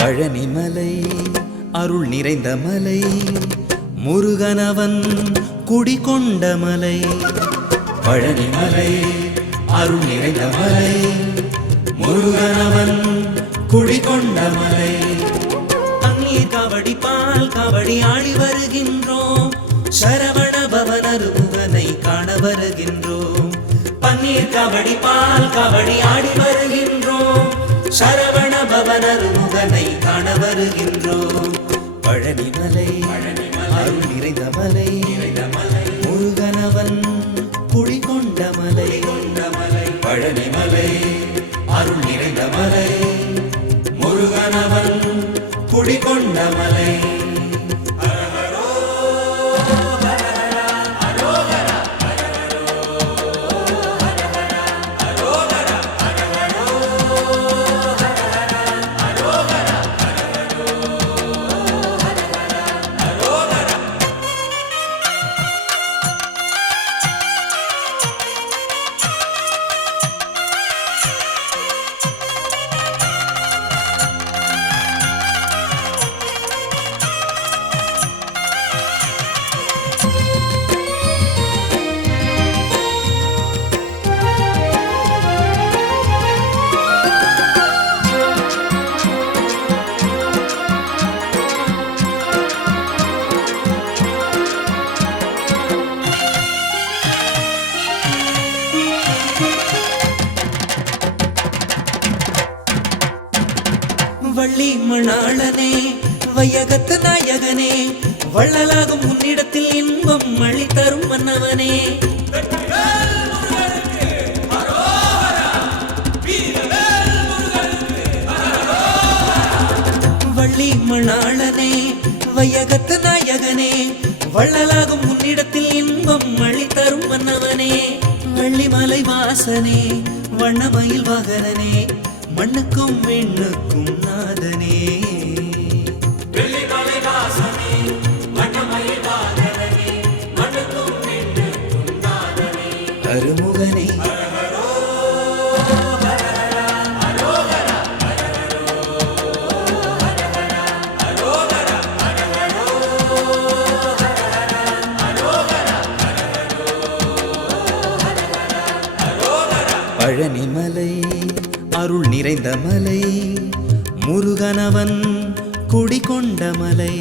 பழனிமலை அருள் நிறைந்த மலை, முருகனவன் குடிகொண்ட மலை. பழனிமலை அருள் நிறைந்த மலை, முருகனவன் குடிகொண்ட மலை. பன்னீர் காவடி பால் காவடி ஆடி வருகின்றோம், சரவண பவன் அருமுகனை காண வருகின்றோம். பன்னீர் காவடி பால் காவடி ஆடி வருகின்றோம், சரவண பவன் அருமுகனை காண வருகின்றோம். பழனிமலை அருள் நிறைந்த மலை, முருகனவன் குடிகொண்ட மலை. பழனிமலை அருள் நிறைந்த மலை, முருகனவன் குடிகொண்ட மலை. வள்ளி மணாளனே வையகத்து நாயகனே, வள்ளலாகும் உன்னிடத்தில் இன்பம் அளித்தரும் மன்னவனே. வள்ளி மணாளனே வையகத்து நாயகனே, வள்ளலாகும் உன்னிடத்தில் இன்பம் அளித்தரும் மன்னவனே. வள்ளிமலை வாசனே வண்ணமயில் வாகனனே, மண்ணுக்கும் விண்ணுக்கும் நாதனே. வெள்ளிமலை வாசனே வண்ணமயில் வாகனனே, மண்ணுக்கும் விண்ணுக்கும் நாதனே. அருமுகனே பழனிமலை அருள் நிறைந்த மலை, முருகனவன் குடிகொண்ட மலை.